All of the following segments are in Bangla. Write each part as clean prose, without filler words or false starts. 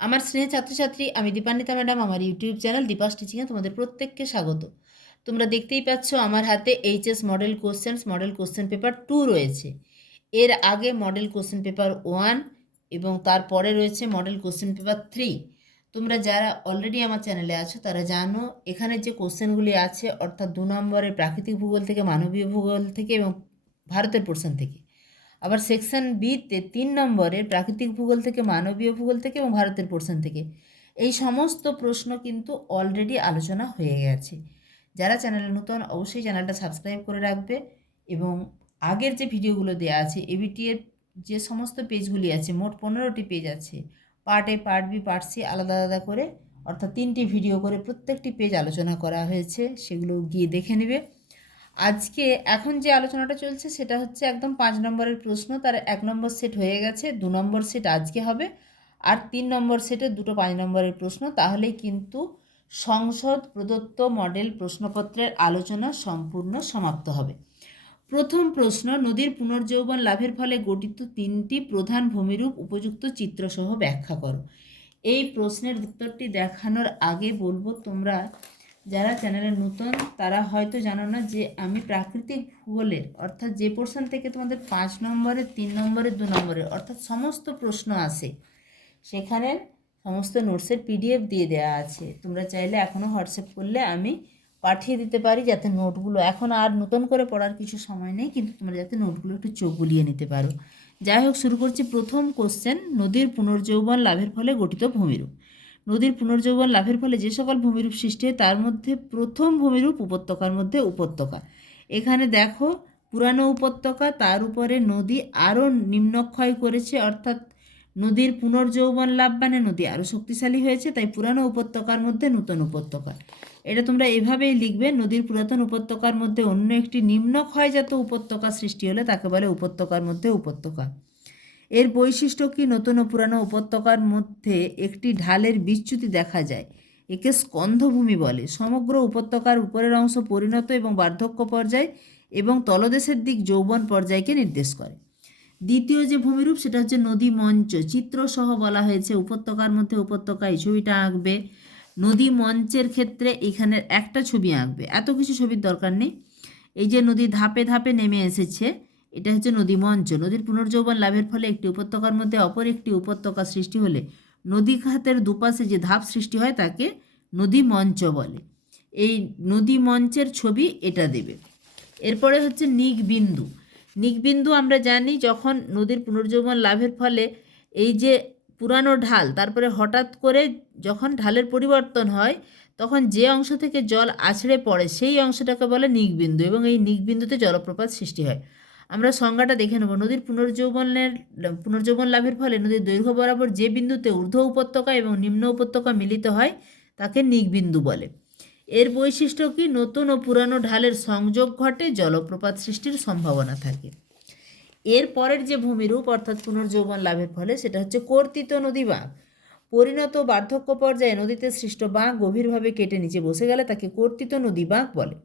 আমার স্নেহে ছাত্রছাত্রী, আমি দীপান্বিতা ম্যাডাম, আমার ইউটিউব চ্যানেল দীপাস টিচিংয়ে তোমাদের প্রত্যেককে স্বাগত। তোমরা দেখতেই পাচ্ছ আমার হাতে এইচএস মডেল কোশ্চেন পেপার 2 রয়েছে। এর আগে মডেল কোশ্চেন পেপার 1 এবং তারপরে রয়েছে মডেল কোশ্চেন পেপার 3। তোমরা যারা অলরেডি আমার চ্যানেলে আছো তারা জানো এখানে যে কোশ্চেনগুলি আছে, অর্থাৎ 2 নম্বরের প্রাকৃতিক ভূগোল থেকে, মানবীয় ভূগোল থেকে এবং ভারতের পোর্শন থেকে। আবার সেকশন বিতে 3 নম্বরের প্রাকৃতিক ভূগোল থেকে, মানবীয় ভূগোল থেকে এবং ভারতের পোর্শন থেকে। এই সমস্ত প্রশ্ন কিন্তু অলরেডি আলোচনা হয়ে গেছে। যারা চ্যানেলে নতুন অবশ্যই চ্যানেলটা সাবস্ক্রাইব করে রাখবে এবং আগের যে ভিডিওগুলো দেওয়া আছে এবিটি এর যে সমস্ত পেজগুলি আছে, মোট 15টি পেজ আছে, part A, part B, part C আলাদা আলাদা করে, অর্থাৎ 3টি ভিডিও করে প্রত্যেকটি পেজ আলোচনা করা হয়েছে, সেগুলো গিয়ে দেখে নেবে। আজকে এখন যে আলোচনাটা চলছে সেটা হচ্ছে একদম 5 নম্বরের প্রশ্ন, তার 1 নম্বর সেট হয়ে গেছে, 2 নম্বর সেট আজকে হবে, আর 3 নম্বর সেটে দুটো 5 নম্বরের প্রশ্ন। তাহলেই কিন্তু সংসদ প্রদত্ত মডেল প্রশ্নপত্রের আলোচনা সম্পূর্ণ সমাপ্ত হবে। প্রথম প্রশ্ন, নদীর পুনর্যৌবন লাভের ফলে গঠিত 3টি প্রধান ভূমিরূপ উপযুক্ত চিত্রসহ ব্যাখ্যা করো। এই প্রশ্নের উত্তরটি দেখানোর আগে বলবো, তোমরা যারা চ্যানেলে নতুন তারা হয়তো জানো না যে আমি প্রাকৃতিক ভূগোলের, অর্থাৎ যে পোর্শন থেকে তোমাদের 5 নম্বরের, 3 নম্বরের, 2 নম্বরের অর্থাৎ সমস্ত প্রশ্ন আসে, সেখানে সমস্ত নোটসের পিডিএফ দিয়ে দেওয়া আছে। তোমরা চাইলে এখনও হোয়াটসঅ্যাপ করলে আমি পাঠিয়ে দিতে পারি, যাতে নোটগুলো, এখন আর নতুন করে পড়ার কিছু সময় নেই, কিন্তু তোমরা যাতে নোটগুলো একটু চোখ বুলিয়ে নিতে পারো। যাই হোক, শুরু করছি। প্রথম কোশ্চেন, নদীর পুনর্যৌবন লাভের ফলে গঠিত ভূমিরূপ। নদীর পুনর্যৌবন লাভের ফলে যে সকল ভূমিরূপ সৃষ্টি হয় তার মধ্যে প্রথম ভূমিরূপ উপত্যকার মধ্যে উপত্যকা। এখানে দেখো, পুরানো উপত্যকা, তার উপরে নদী আরও নিম্নক্ষয় করেছে, অর্থাৎ নদীর পুনর্যৌবন লাভ মানে নদী আরও শক্তিশালী হয়েছে, তাই পুরানো উপত্যকার মধ্যে নূতন উপত্যকা। এটা তোমরা এভাবেই লিখবে, নদীর পুরাতন উপত্যকার মধ্যে অন্য একটি নিম্নক্ষয়জাত উপত্যকা সৃষ্টি হলে তাকে বলে উপত্যকার মধ্যে উপত্যকা। এর বৈশিষ্ট্য কি? নতুন ও পুরানো উপত্যকার মধ্যে একটি ঢালের বিচ্যুতি দেখা যায়, একে স্কন্ধভূমি বলে। সমগ্র উপত্যকার উপরের অংশ পরিণত এবং বার্ধক্য পর্যায় এবং তলদেশের দিক যৌবন পর্যায়কে নির্দেশ করে। দ্বিতীয় যে ভূমিরূপ সেটা হচ্ছে নদী মঞ্চ, চিত্রসহ বলা হয়েছে উপত্যকার মধ্যে উপত্যকা। এই ছবিটা আঁকবে। নদী মঞ্চের ক্ষেত্রে এখানের একটা ছবি আঁকবে, এত কিছু ছবির দরকার নেই। এই যে নদী ধাপে ধাপে নেমে এসেছে, এটা হচ্ছে নদী মঞ্চ। নদীর পুনর্যৌবন লাভের ফলে একটি উপত্যকার মধ্যে অপর একটি উপত্যকা সৃষ্টি হলে নদী খাতের দুপাশে যে ধাপ সৃষ্টি হয় তাকে নদী মঞ্চ বলে। এই নদী মঞ্চের ছবি এটা দেবে। এরপরে হচ্ছে নিকবিন্দু। নিকবিন্দু আমরা জানি, যখন নদীর পুনর্যৌবন লাভের ফলে এই যে পুরানো ঢাল, তারপরে হঠাৎ করে যখন ঢালের পরিবর্তন হয় তখন যে অংশ থেকে জল আছড়ে পড়ে সেই অংশটাকে বলে নিকবিন্দু, এবং এই নিকবিন্দুতে জলপ্রপাত সৃষ্টি হয়। আমরা সংজ্ঞাটা দেখে নেব। নদীর পুনর্যৌবন লাভের ফলে নদীর দৈর্ঘ্য বরাবর যে বিন্দুতে ঊর্ধ্ব উপত্যকা এবং নিম্ন উপত্যকা মিলিত হয় তাকে নিকবিন্দু বলে। এর বৈশিষ্ট্য কি? নতুন ও পুরানো ঢালের সংযোগ ঘটে, জলপ্রপাত সৃষ্টির সম্ভাবনা থাকে। এর পরের যে ভূমিরূপ অর্থাৎ পুনর্যৌবন লাভের ফলে সেটা হচ্ছে কর্তিত নদী বাঁক। পরিণত বার্ধক্য পর্যায়ে নদীতে সৃষ্ট বাঁক গভীরভাবে কেটে নিচে বসে গেলে তাকে কর্তিত নদী বাঁক বলে।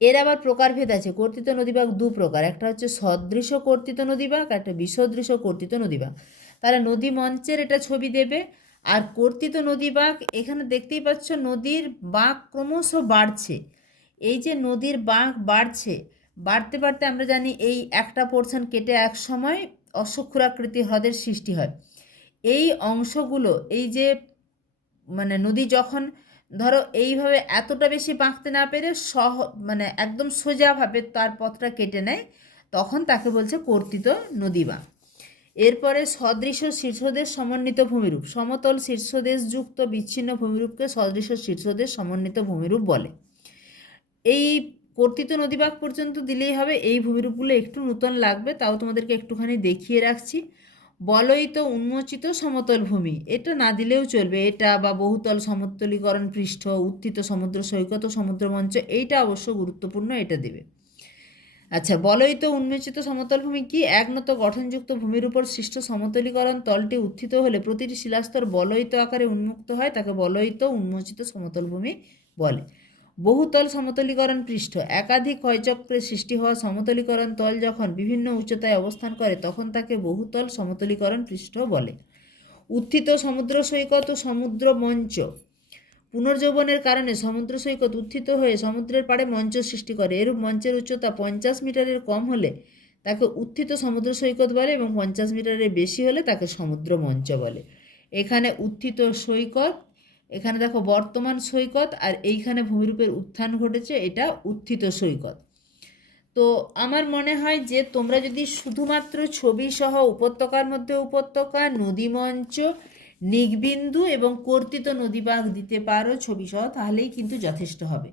এর আবার প্রকারভেদ আছে। কর্তিত নদীবাঁক দু প্রকার, একটা হচ্ছে সদৃশ কর্তিত নদীবাঁক, একটা বিসদৃশ কর্তিত নদীবাঁক। তাহলে নদী মঞ্চের এটা ছবি দেবে। আর কর্তিত নদীবাঁক, এখানে দেখতেই পাচ্ছ নদীর বাঁক ক্রমশ বাড়ছে। এই যে নদীর বাঁক বাড়ছে, বাড়তে বাড়তে আমরা জানি এই একটা পোর্শন কেটে এক সময় অশ্বক্ষুরাকৃতি হ্রদের সৃষ্টি হয়। এই অংশগুলো, এই যে মানে নদী যখন ধরো এইভাবে এতটা বেশি বাঁকতে না পেরে মানে একদম সোজাভাবে তার পথটা কেটে নেয়, তখন তাকে বলছে কর্তিত নদী বাঁক। এরপরে সদৃশ শীর্ষদেশ সমন্বিত ভূমিরূপ। সমতল শীর্ষদেশযুক্ত বিচ্ছিন্ন ভূমিরূপকে সদৃশ শীর্ষদেশ সমন্বিত ভূমিরূপ বলে। এই কর্তিত নদীবাঁক পর্যন্ত দিলেই হবে। এই ভূমিরূপগুলো একটু নূতন লাগবে, তাও তোমাদেরকে একটুখানি দেখিয়ে রাখছি। বলয়িত উন্মোচিত সমতল ভূমি, এটা না দিলেও চলবে, এটা বা বহুতল সমতলীকরণ পৃষ্ঠ, উত্থিত সমুদ্র সৈকত, সমুদ্র মঞ্চ, এইটা অবশ্য গুরুত্বপূর্ণ, এটা দেবে। আচ্ছা, বলয়িত উন্মোচিত সমতল ভূমি কি? একনত গঠনযুক্ত ভূমির উপর সৃষ্ট সমতলীকরণ তলটি উত্থিত হলে প্রতিটি শিলাস্তর বলয়িত আকারে উন্মুক্ত হয়, তাকে বলয়িত উন্মোচিত সমতল ভূমি বলে। বহুতল সমতলীকরণ পৃষ্ঠ, একাধিক ক্ষয়চক্রে সৃষ্টি হওয়া সমতলীকরণ তল যখন বিভিন্ন উচ্চতায় অবস্থান করে তখন তাকে বহুতল সমতলীকরণ পৃষ্ঠ বলে। উত্থিত সমুদ্র সৈকত ও সমুদ্র মঞ্চ। পুনর্যৌবনের কারণে সমুদ্র সৈকত উত্থিত হয়ে সমুদ্রের পাড়ে মঞ্চ সৃষ্টি করে। এরূপ মঞ্চের উচ্চতা 50 মিটারের কম হলে তাকে উত্থিত সমুদ্র সৈকত বলে এবং 50 মিটারের বেশি হলে তাকে সমুদ্র মঞ্চ বলে। এখানে উত্থিত সৈকত, এখানে দেখো বর্তমান সৈকত, আর এইখানে ভূমিরূপের উত্থান ঘটেছে, এটা উত্থিত সৈকত। তো আমার মনে হয় যে তোমরা যদি শুধুমাত্র ছবি সহ উপত্যকার মধ্যে উপত্যকা, নদীমঞ্চ, নিকবিন্দু এবং কর্তিত নদীবাগ দিতে পারো ছবি সহ, তাহলেই কিন্তু যথেষ্ট হবে।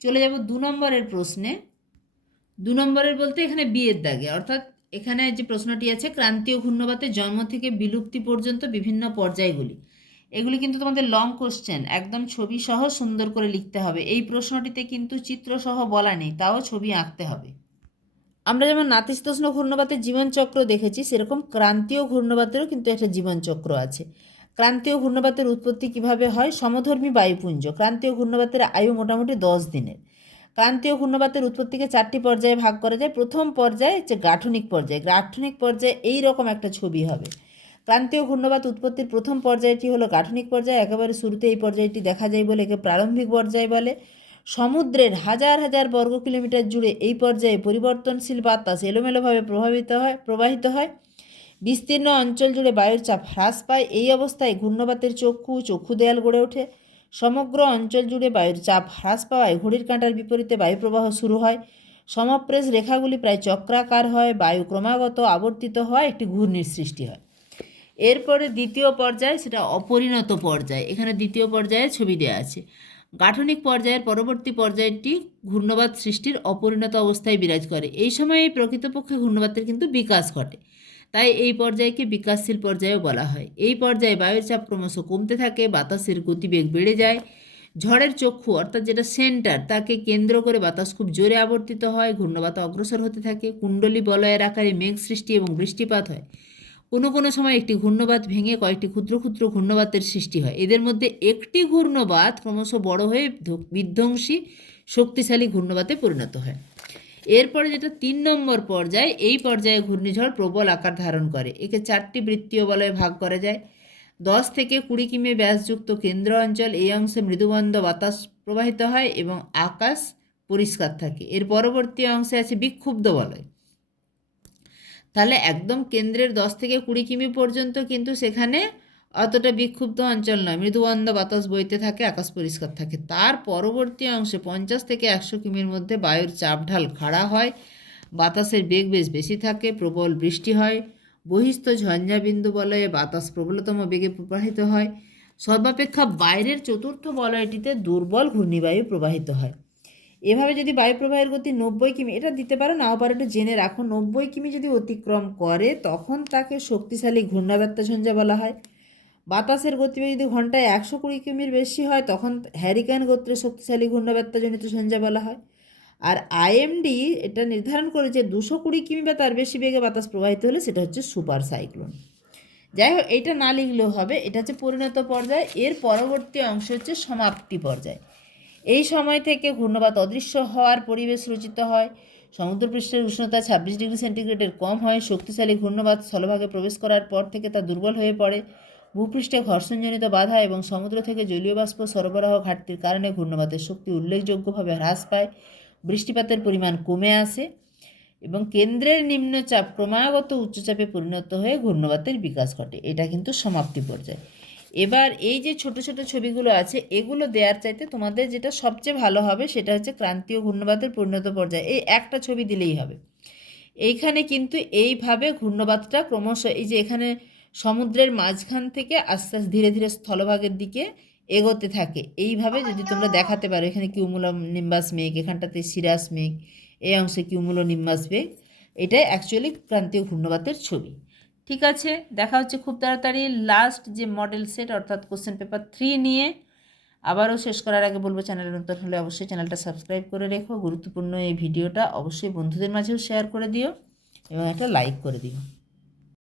চলে যাব 2 নম্বরের প্রশ্নে। 2 নম্বরের বলতে এখানে বিয়ের দাগে, অর্থাৎ এখানে যে প্রশ্নটি আছে ক্রান্তীয় ঘূর্ণবাতের জন্ম থেকে বিলুপ্তি পর্যন্ত বিভিন্ন পর্যায়গুলি, এগুলি কিন্তু তোমাদের লং কোশ্চেন, একদম ছবি সহ সুন্দর করে লিখতে হবে। এই প্রশ্নটিতে কিন্তু চিত্র সহ বলা নেই, তাও ছবি আঁকতে হবে। আমরা যেমন নাতিশীতোষ্ণ ঘূর্ণবাতের জীবনচক্র দেখেছি, সেরকম ক্রান্তীয় ঘূর্ণবাতেরও কিন্তু একটা জীবনচক্র আছে। ক্রান্তীয় ঘূর্ণবাতের উৎপত্তি কিভাবে হয়? সমধর্মী বায়ুপুঞ্জ। ক্রান্তীয় ঘূর্ণবাতের আয়ু মোটামুটি 10 দিনের। ক্রান্তীয় ঘূর্ণবাতের উৎপত্তিকে 4টি পর্যায়ে ভাগ করা যায়। প্রথম পর্যায়ে যে গাঠনিক পর্যায়, গাঠনিক পর্যায়ে এই রকম একটা ছবি হবে। ক্রান্তীয় ঘূর্ণবাত উৎপত্তির প্রথম পর্যায়টি হলো গাঠনিক পর্যায়। একেবারে শুরুতে এই পর্যায়টি দেখা যায় বলে একে প্রারম্ভিক পর্যায় বলে। সমুদ্রের হাজার হাজার বর্গ কিলোমিটার জুড়ে এই পর্যায়ে পরিবর্তনশীল বাতাস এলোমেলোভাবে প্রবাহিত হয়। বিস্তীর্ণ অঞ্চল জুড়ে বায়ুর চাপ হ্রাস পায়। এই অবস্থায় ঘূর্ণবাতের চক্ষু দেয়াল গড়ে ওঠে। সমগ্র অঞ্চল জুড়ে বায়ুর চাপ হ্রাস পাওয়ায় ঘড়ির কাঁটার বিপরীতে বায়ুপ্রবাহ শুরু হয়। সমপ্রেস রেখাগুলি প্রায় চক্রাকার হয়। বায়ু ক্রমাগত আবর্তিত হয়, একটি ঘূর্ণির সৃষ্টি হয়। এরপরে দ্বিতীয় পর্যায়, সেটা অপরিণত পর্যায়। এখানে দ্বিতীয় পর্যায়ে ছবি দেওয়া আছে। গাঠনিক পর্যায়ের পরবর্তী পর্যায়টি ঘূর্ণবাত সৃষ্টির অপরিণত অবস্থায় বিরাজ করে। এই সময়ে প্রকৃতপক্ষে ঘূর্ণবাতের কিন্তু বিকাশ ঘটে, তাই এই পর্যায়কে বিকাশশীল পর্যায়ও বলা হয়। এই পর্যায়ে বায়ুর চাপ ক্রমশ কমতে থাকে, বাতাসের গতিবেগ বেড়ে যায়। ঝড়ের চক্ষু অর্থাৎ যেটা সেন্টার, তাকে কেন্দ্র করে বাতাস খুব জোরে আবর্তিত হয়, ঘূর্ণবাত অগ্রসর হতে থাকে। কুণ্ডলী বলয়ের আকারে মেঘ সৃষ্টি এবং বৃষ্টিপাত হয়। কোনো কোনো সময় একটি ঘূর্ণবাত ভেঙে কয়েকটি ক্ষুদ্র ক্ষুদ্র ঘূর্ণবাতের সৃষ্টি হয়। এদের মধ্যে একটি ঘূর্ণবাত ক্রমশ বড় হয়ে বিধ্বংসী শক্তিশালী ঘূর্ণবাতে পরিণত হয়। এরপরে যেটা 3 নম্বর পর্যায়, এই পর্যায়ে ঘূর্ণিঝড় প্রবল আকার ধারণ করে। একে 4টি বৃত্তীয় বলয়ে ভাগ করা যায়। 10 থেকে 20 কিমি ব্যাসযুক্ত কেন্দ্র অঞ্চল, এই অংশে মৃদুমন্দ বাতাস প্রবাহিত হয় এবং আকাশ পরিষ্কার থাকে। এর পরবর্তী অংশে আছে বিক্ষুব্ধ বলয়। তাহলে একদম কেন্দ্রের 10 থেকে 20 কিমি পর্যন্ত কিন্তু সেখানে অতটা বিক্ষুব্ধ অঞ্চল নয়, মৃদুমন্দ বাতাস বইতে থাকে, আকাশ পরিষ্কার থাকে। তার পরবর্তী অংশে 50 থেকে 100 কিমির মধ্যে বায়ুর চাপ ঢাল খাড়া হয়, বাতাসের বেগ বেশ বেশি থাকে, প্রবল বৃষ্টি হয়। বহিস্থ ঝঞ্ঝাবিন্দু বলয়ে বাতাস প্রবলতম বেগে প্রবাহিত হয়। সর্বাপেক্ষা বাইরের চতুর্থ বলয়টিতে দুর্বল ঘূর্ণিবায়ু প্রবাহিত হয়। এভাবে যদি বায়ু প্রবাহের গতি 90 কিমি, এটা দিতে পারো নাও পারো, একটু জেনে রাখো, 90 কিমি যদি অতিক্রম করে তখন তাকে শক্তিশালী ঘূর্ণাবর্ত ঝঞ্ঝা বলা হয়। বাতাসের গতিবেগ যদি ঘন্টায় 120 কিমির বেশি হয় তখন হ্যারিকেন গোত্রের শক্তিশালী ঘূর্ণাবর্তজনিত ঝঞ্ঝা বলা হয়। আর আইএমডি এটা নির্ধারণ করে যে 220 কিমি বা তার বেশি বেগে বাতাস প্রবাহিত হলে সেটা হচ্ছে সুপার সাইক্লোন। যাই হোক, এটা না লিখলেও হবে। এটা হচ্ছে পরিণত পর্যায়। এর পরবর্তী অংশ হচ্ছে সমাপ্তি পর্যায়। এই সময় থেকে ঘূর্ণবাত অদৃশ্য হওয়ার পরিবেশ রচিত হয়। সমুদ্রপৃষ্ঠের উষ্ণতা 26 ডিগ্রি সেন্টিগ্রেডের কম হয়। শক্তিশালী ঘূর্ণবাত স্থলভাগে প্রবেশ করার পর থেকে তা দুর্বল হয়ে পড়ে। ভূপৃষ্ঠে ঘর্ষণজনিত বাধা এবং সমুদ্র থেকে জলীয় বাষ্প সরবরাহ ঘাটতির কারণে ঘূর্ণবাতের শক্তি উল্লেখযোগ্যভাবে হ্রাস পায়। বৃষ্টিপাতের পরিমাণ কমে আসে এবং কেন্দ্রের নিম্নচাপ ক্রমাগত উচ্চচাপে পরিণত হয়ে ঘূর্ণবাতের বিকাশ ঘটে। এটা কিন্তু সমাপ্তি পর্যায়। এবার এই যে ছোট ছোট ছবিগুলো আছে, এগুলো দেওয়ার চাইতে তোমাদের যেটা সবচেয়ে ভালো হবে সেটা হচ্ছে ক্রান্তীয় ঘূর্ণবাতের পরিণত পর্যায়ে। এই একটা ছবি দিলেই হবে। এইখানে কিন্তু এইভাবে ঘূর্ণবাতটা ক্রমশ, এই যে এখানে সমুদ্রের মাঝখান থেকে আস্তে আস্তে ধীরে ধীরে স্থলভাগের দিকে এগোতে থাকে। এইভাবে যদি তোমরা দেখাতে পারো, এখানে কিউমুলো নিম্বাস মেঘ, এখানটাতে সিরাস মেঘ, এই অংশে কিউমুলো নিম্বাস মেঘ, এটাই অ্যাকচুয়ালি ক্রান্তীয় ঘূর্ণবাতের ছবি। ঠিক আছে, দেখা হচ্ছে খুব তাড়াতাড়ি লাস্ট যে মডেল সেট অর্থাৎ কোশ্চেন পেপার 3 নিয়ে। আবারও শেষ করার আগে বলবো, চ্যানেলের নতুন হলে অবশ্যই চ্যানেলটা সাবস্ক্রাইব করে রেখো। গুরুত্বপূর্ণ এই ভিডিওটা অবশ্যই বন্ধুদের মাঝেও শেয়ার করে দিও এবং একটা লাইক করে দিও।